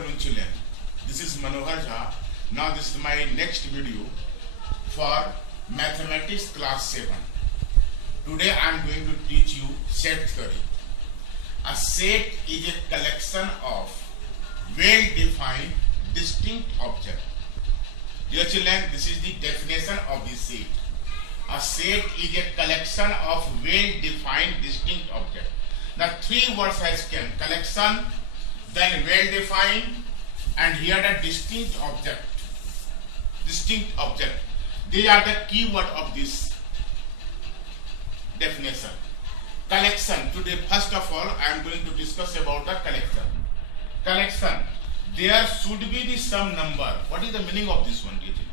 afternoon, children. This is Manohar Jha. Now this is my next video for mathematics class 7. Today I am going to teach you set theory. A set is a collection of well-defined distinct objects. Dear children, this is the definition of the set. A set is a collection of well-defined distinct objects. The three words has come: collection, then well-defined, and here the distinct object. Distinct object. They are the keyword of this definition. Collection. Today, first of all, I am going to discuss about the collection. Collection. There should be the some number. What is the meaning of this one, dear children?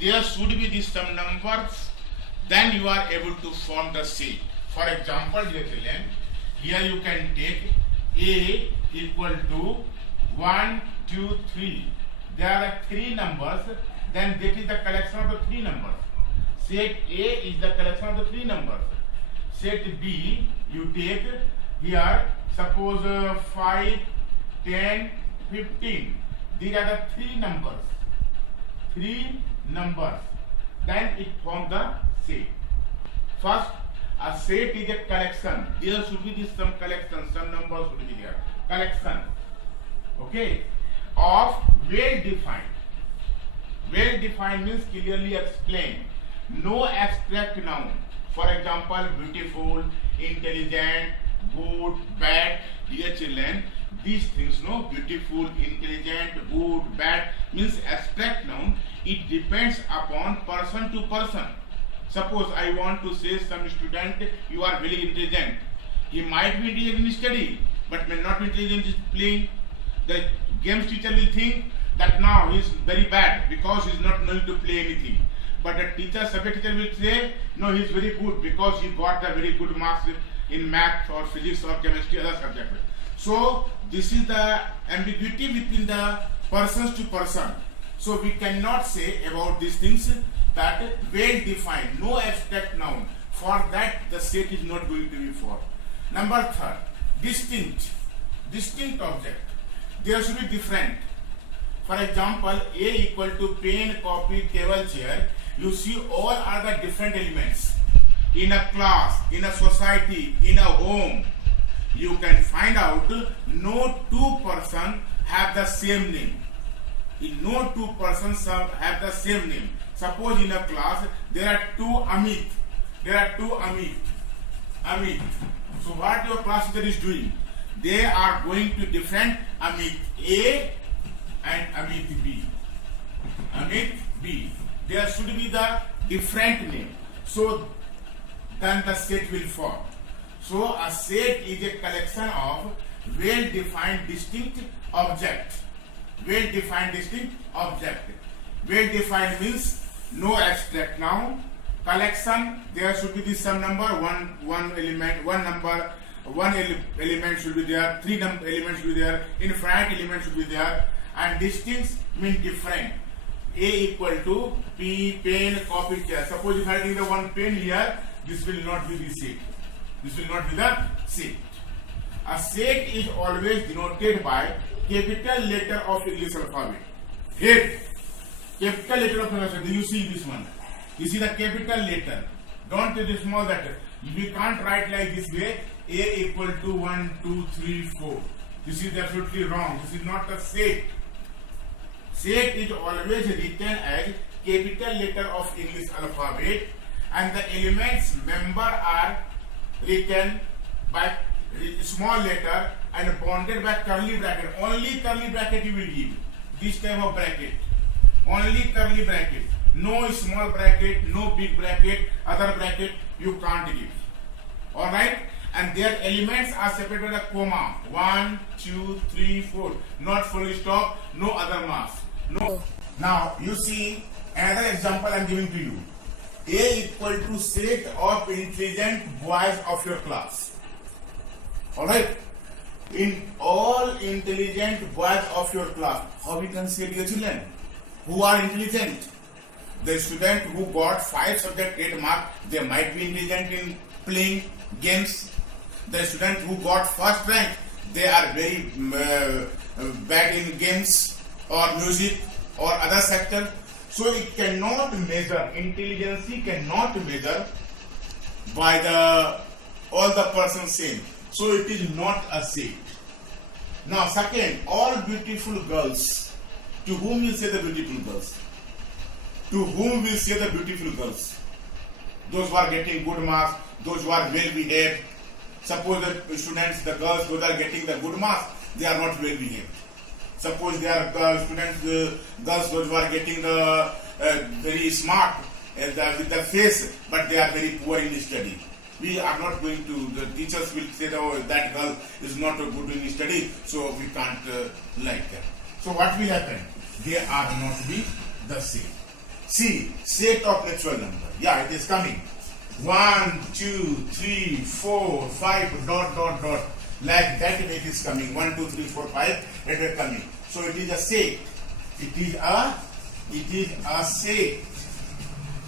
There should be the some number. Then you are able to form the set. For example, dear children, here you can take A equal to 1, 2, 3. There are three numbers. Then that is the collection of the three numbers. Set A is the collection of the three numbers. Set B, you take here, suppose 5, 10, 15. These are the three numbers. Three numbers. Then it forms the set. First, a set is a collection. There should be this some collection, some numbers should be there. Collection. Okay. Of well-defined. Well-defined means clearly explained. No abstract noun. For example, beautiful, intelligent, good, bad. Dear children, these things, no, beautiful, intelligent, good, bad means abstract noun. It depends upon person to person. Suppose I want to say some student, you are very intelligent. He might be intelligent in study, but may not be intelligent in playing. The games teacher will think that now he is very bad because he is not knowing to play anything. But the teacher, subject teacher will say, no, he is very good because he got the very good marks in math or physics or chemistry, other subject. So this is the ambiguity between the persons to person. So we cannot say about these things that well defined, no abstract noun. For that the set is not going to be formed. Number third, distinct. Distinct object. There should be different. For example, A equal to pen, copy, table, chair. You see all are the different elements. In a class, in a society, in a home, you can find out no two persons have the same name. No two persons have the same name. Suppose in a class there are two Amit. There are two Amit. So what your class teacher is doing? They are going to different Amit A and Amit B. Amit B. There should be the different name. So then the set will form. So a set is a collection of well-defined distinct object. Well-defined distinct object. Well-defined means no abstract noun. Collection, there should be this some number, one element, one number, one element should be there, three elements should be there, infinite element should be there, and distinct means different. A equal to P, pen, copy, chair. Suppose if I take the one pen here, this will not be the set. This will not be the set. A set is always denoted by capital letter of English alphabet. Head. Capital letter of English alphabet. You see this one. You see the capital letter. Don't take the small letter. We can't write like this way. A equal to 1, 2, 3, 4. This is absolutely wrong. This is not a set. Set is always written as capital letter of English alphabet, and the elements member are written by small letter and bounded by curly bracket. Only curly bracket you will give. This type of bracket. Only curly bracket. No small bracket, no big bracket, other bracket you can't give. Alright? And their elements are separated by a comma. 1, 2, 3, 4. Not full stop, no other marks. No. Now you see another example I am giving to you. A equal to set of intelligent boys of your class. Alright? In all intelligent boys of your class. How we can say, dear children? Who are intelligent? The student who got 5 subject 8 marks, they might be intelligent in playing games. The student who got first rank, they are very bad in games or music or other sector. So it cannot measure, intelligence cannot measure by the all the person same. So it is not a set. Now second, all beautiful girls. To whom will say the beautiful girls? To whom will say the beautiful girls? Those who are getting good marks, those who are well behaved. Suppose the students, the girls, those are getting the good marks, they are not well behaved. Suppose they are students, girls, those who are getting the very smart with the face, but they are very poor in study. We are not going to, the teachers will say, oh, that girl is not good in study, so we can't like that. So what will happen? They are not be the same. See, set of natural number. Yeah, it is coming. 1, 2, 3, 4, 5, dot, dot, dot. Like that way it is coming. 1, 2, 3, 4, 5, it is coming. So it is a set. It is a set.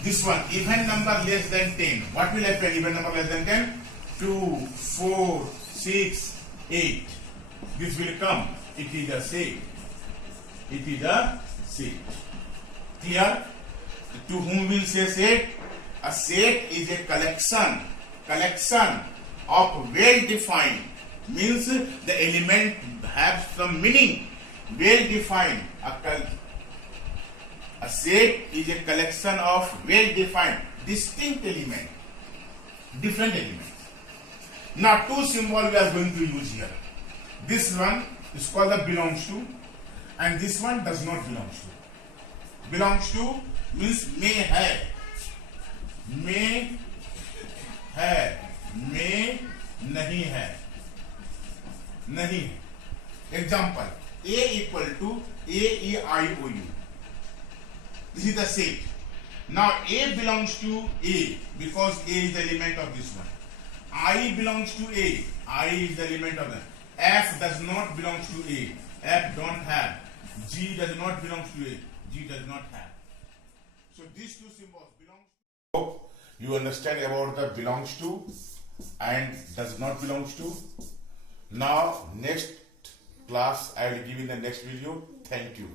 This one, even number less than 10. What will happen? Even number less than 10? 2, 4, 6, 8. This will come. It is a set. It is a set. Clear? To whom will say set? A set is a collection of well-defined, means the element have some meaning, well-defined. A set is a collection of well-defined, distinct elements, different elements. Now two symbols we are going to use here. This one is called the belongs to, and this one does not belong to. Belongs to means may have, may nahi hai, nahi hai. Example, A equal to AEIOU. This is the set. Now A belongs to A because A is the element of this one. I belongs to A. I is the element of that. F does not belong to A. F don't have. G does not belong to A. G does not have. So these two symbols belong to. Hope you understand about the belongs to and does not belongs to. Now next class I will give in the next video. Thank you.